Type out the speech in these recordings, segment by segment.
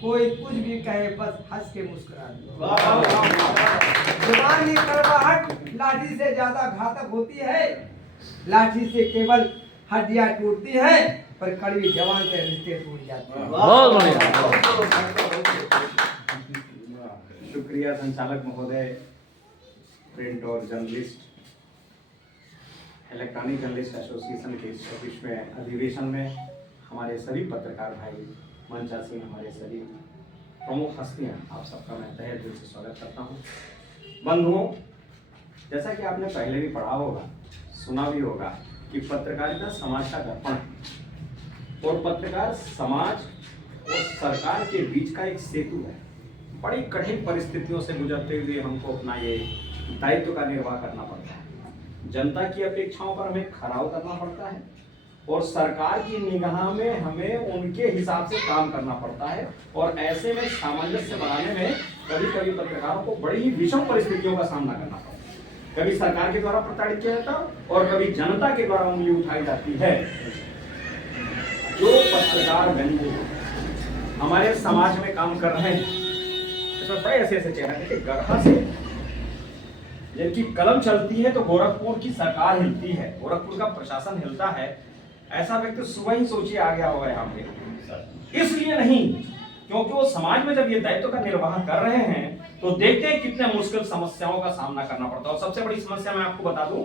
कोई कुछ भी कहे बस हंस के मुस्कुरा दो। जुबान की कड़वाहट लाठी से ज्यादा घातक होती है। लाठी से केवल हड्डियां टूटती है, पर कड़वी जबान से रिश्ते टूट जाते हैं। बहुत बढ़िया। शुक्रिया संचालक महोदय, प्रिंट और जर्नलिस्ट, इलेक्ट्रॉनिक जर्नलिस्ट एसोसिएशन के इस 24वें अधिवेशन में हमारे सभी पत्रकार भाई, मंचासीन, हमारे सभी प्रमुख हस्तियां, आप सबका मैं तहे दिल से स्वागत करता हूं। बंधुओं, जैसा कि आपने पहले भी पढ़ा होगा, सुना भी होगा कि पत्रकारिता समाज का दर्पण है और पत्रकार समाज और सरकार के बीच का एक सेतु है। बड़ी कठिन परिस्थितियों से गुजरते हुए हमको अपना ये दायित्व का निर्वाह करना पड़ता है। जनता की अपेक्षाओं पर हमें खरा उतरना पड़ता है और सरकार की निगाह में हमें उनके हिसाब से काम करना पड़ता है। और ऐसे में सामंजस्य बनाने में कभी कभी पत्रकारों को बड़ी ही विषम परिस्थितियों का सामना करना पड़ता है। कभी सरकार के द्वारा प्रताड़ित किया जाता है और कभी जनता के द्वारा उंगली उठाई जाती है। जो पत्रकार बंधु हमारे समाज में काम कर रहे हैं, इसमें बड़े ऐसे ऐसे चेहरे हैं कि गढ़ा से जिनकी कलम चलती है तो गोरखपुर की सरकार हिलती है, गोरखपुर का प्रशासन हिलता है। ऐसा व्यक्ति सुबह ही सोचिए आ गया होगा यहाँ पे। इसलिए नहीं, क्योंकि वो समाज में जब ये दायित्व का निर्वाह कर रहे हैं तो देखते हैं कितने मुश्किल समस्याओं का सामना करना पड़ता है। और सबसे बड़ी समस्या मैं आपको बता दूं,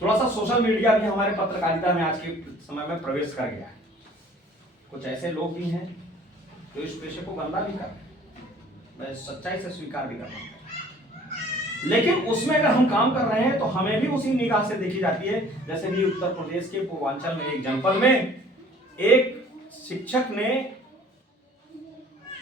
थोड़ा सा सोशल मीडिया भी हमारे पत्रकारिता में आज के समय में प्रवेश कर गया है। कुछ ऐसे लोग भी हैं जो इस पेशे को गंदा भी कर रहे हैं, मैं सच्चाई से स्वीकार भी कर रहा हूं। लेकिन उसमें अगर हम काम कर रहे हैं तो हमें भी उसी निगाह से देखी जाती है। जैसे भी उत्तर प्रदेश के पूर्वांचल में एक जनपद में एक शिक्षक ने,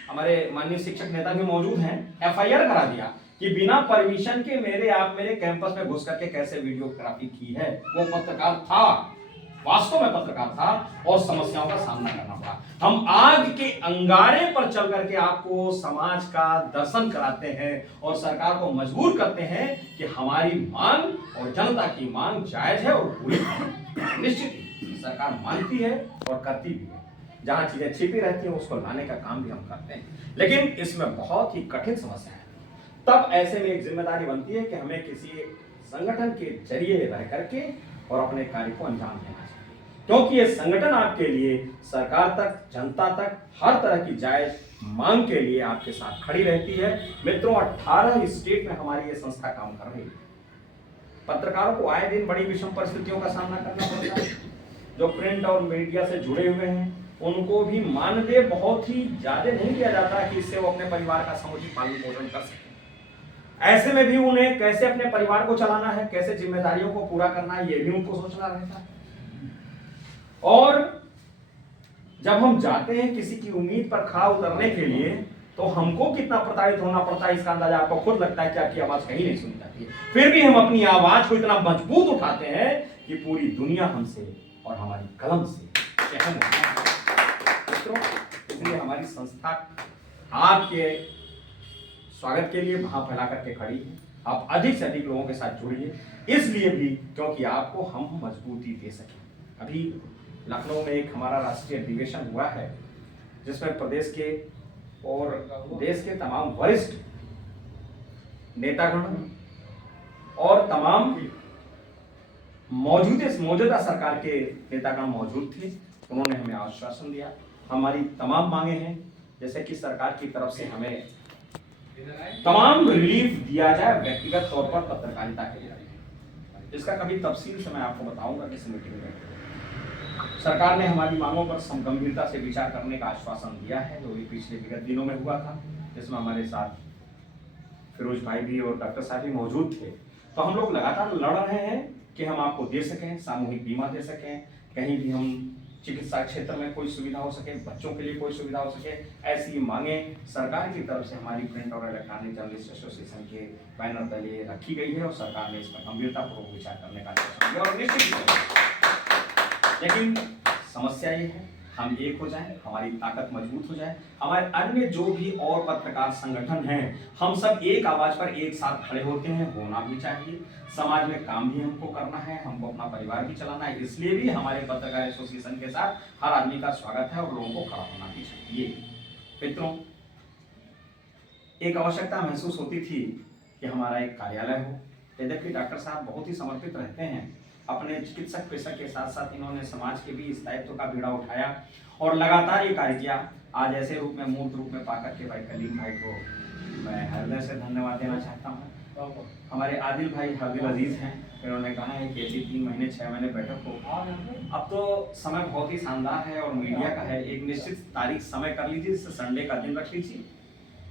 हमारे माननीय शिक्षक नेता भी मौजूद हैं, एफआईआर करा दिया कि बिना परमिशन के आप मेरे कैंपस में घुस करके कैसे वीडियोग्राफी की है। वो पत्रकार था, वास्तव में पत्रकार था और समस्याओं का सामना करना पड़ा। हम आग के अंगारे पर चल करके आपको समाज का दर्शन कराते हैं और सरकार को मजबूर करते हैं कि हमारी मांग और जनता की मांग जायज है और पूरी निश्चित सरकार मानती है और करती भी है। जहां चीजें छिपी रहती हैं उसको लाने का काम भी हम करते हैं, लेकिन इसमें बहुत ही कठिन समस्या है। तब ऐसे में एक जिम्मेदारी बनती है कि हमें किसी संगठन के जरिए रह करके और अपने कार्य को अंजाम देना चाहिए, क्योंकि ये संगठन आपके लिए सरकार तक, जनता तक हर तरह की जायज मांग के लिए आपके साथ खड़ी रहती है। मित्रों, 18 स्टेट में हमारी ये संस्था काम कर रही है। पत्रकारों को आए दिन बड़ी विषम परिस्थितियों का सामना करना पड़ता है। जो प्रिंट और मीडिया से जुड़े हुए हैं उनको भी मानदेय बहुत ही ज्यादा नहीं दिया जाता कि इससे वो अपने परिवार का समुचित पालन पोषण कर सके। ऐसे में भी उन्हें कैसे अपने परिवार को चलाना है, कैसे जिम्मेदारियों को पूरा करना है, ये भी उनको सोचना रहता है। और जब हम जाते हैं किसी की उम्मीद पर खरा उतरने के लिए तो हमको कितना प्रताड़ित होना पड़ता है, इसका अंदाजा आपको खुद लगता है कि आपकी आवाज कहीं नहीं सुनी जाती है। फिर भी हम अपनी आवाज को इतना मजबूत उठाते हैं कि पूरी दुनिया हमसे और हमारी कलम से सहम होती है। इसलिए हमारी संस्था आपके स्वागत के लिए वहां फैला करके खड़ी है। आप अधिक से अधिक लोगों के साथ जुड़िए, इसलिए भी क्योंकि आपको हम मजबूती दे सकें। अभी लखनऊ में एक हमारा राष्ट्रीय अधिवेशन हुआ है जिसमें प्रदेश के और देश के तमाम वरिष्ठ नेतागण और तमाम मौजूदा सरकार के नेतागण मौजूद थे। उन्होंने हमें आश्वासन दिया, हमारी तमाम मांगे हैं, जैसे कि सरकार की तरफ से हमें तमाम रिलीफ दिया जाए व्यक्तिगत तौर पर पत्रकारिता के लिए। इसका कभी तफसील से मैं आपको बताऊंगा किसी मीटिंग में। सरकार ने हमारी मांगों पर गंभीरता से विचार करने का आश्वासन दिया है, जो भी पिछले विगत दिनों में हुआ था, जिसमें हमारे साथ फिरोज भाई भी और डॉक्टर साहब भी मौजूद थे। तो हम लोग लगातार लड़ रहे हैं कि हम आपको दे सकें, सामूहिक बीमा दे सकें, कहीं भी हम चिकित्सा क्षेत्र में कोई सुविधा हो सके, बच्चों के लिए कोई सुविधा हो सके। ऐसी मांगे सरकार की तरफ से हमारी प्रिंट और इलेक्ट्रॉनिक जर्नलिस्ट एसोसिएशन के बैनर तले रखी गई है और सरकार ने इस पर गंभीरतापूर्वक विचार करने का आश्वासन दिया। और निश्चित, लेकिन समस्या ये है, हम एक हो जाएं, हमारी ताकत मजबूत हो जाए, हमारे अन्य जो भी और पत्रकार संगठन हैं, हम सब एक आवाज पर एक साथ खड़े होते हैं, होना भी चाहिए। समाज में काम भी हमको करना है, हमको अपना परिवार भी चलाना है, इसलिए भी हमारे पत्रकार एसोसिएशन के साथ हर आदमी का स्वागत है और लोगों को खड़ा होना भी चाहिए। मित्रों, एक आवश्यकता महसूस होती थी कि हमारा एक कार्यालय हो। यद्यपि डॉक्टर साहब बहुत ही समर्पित रहते हैं, अपने चिकित्सक पेशा के साथ साथ इन्होंने समाज के भी इस दायित्व का बीड़ा उठाया और लगातार ये कार्य किया। आज ऐसे रूप में, मूर्त रूप में पाकर के भाई कलीम भाई को मैं हृदय से धन्यवाद देना चाहता हूँ। हमारे आदिल भाई हादिल अजीज हैं, इन्होंने कहा है कि ऐसी 3 महीने 6 महीने बैठक हो। अब तो समय बहुत ही शानदार है और मीडिया का है। एक निश्चित तारीख समय कर लीजिए, जैसे संडे का दिन रख लीजिए,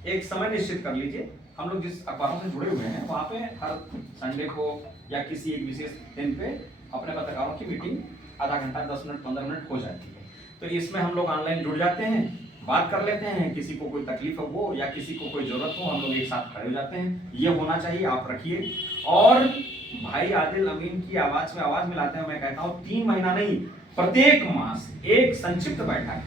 एक समय निश्चित कर लीजिए। हम लोग जिस अखबारों से जुड़े हुए हैं वहाँ पे हर संडे को या किसी एक विशेष दिन पे अपने पत्रकारों की मीटिंग आधा घंटा 10 मिनट 15 मिनट हो जाती है। तो इसमें हम लोग ऑनलाइन जुड़ जाते हैं, बात कर लेते हैं, किसी को कोई तकलीफ हो या किसी को कोई जरूरत हो, हम लोग एक साथ खड़े हो जाते हैं। ये होना चाहिए, आप रखिए। और भाई आदिल अमीन की आवाज में आवाज मिलाते हैं। मैं कहता हूँ 3 महीना नहीं, प्रत्येक मास एक संक्षिप्त बैठक,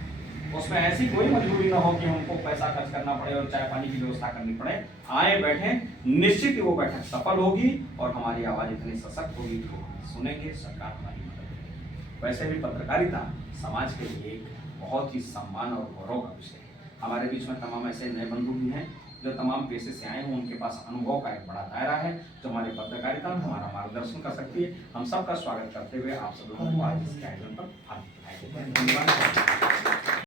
उसमें ऐसी कोई मजबूरी ना हो कि हमको पैसा खर्च करना पड़े और चाय पानी की व्यवस्था करनी पड़े। आए बैठे, निश्चित ही वो बैठक सफल होगी और हमारी आवाज इतनी सशक्त होगी कि हम सुनेंगे, सरकार हमारी मदद करेगी। वैसे भी पत्रकारिता समाज के लिए एक बहुत ही सम्मान और गौरव का विषय है। हमारे बीच में तमाम ऐसे नए बंधु भी हैं जो तमाम पेशे से आए हैं, उनके पास अनुभव का एक बड़ा दायरा है जो हमारे पत्रकारिता में हमारा मार्गदर्शन कर सकती है। हम सबका स्वागत करते हुए आप सब लोगों को आज इसके आयोजन पर धन्यवाद।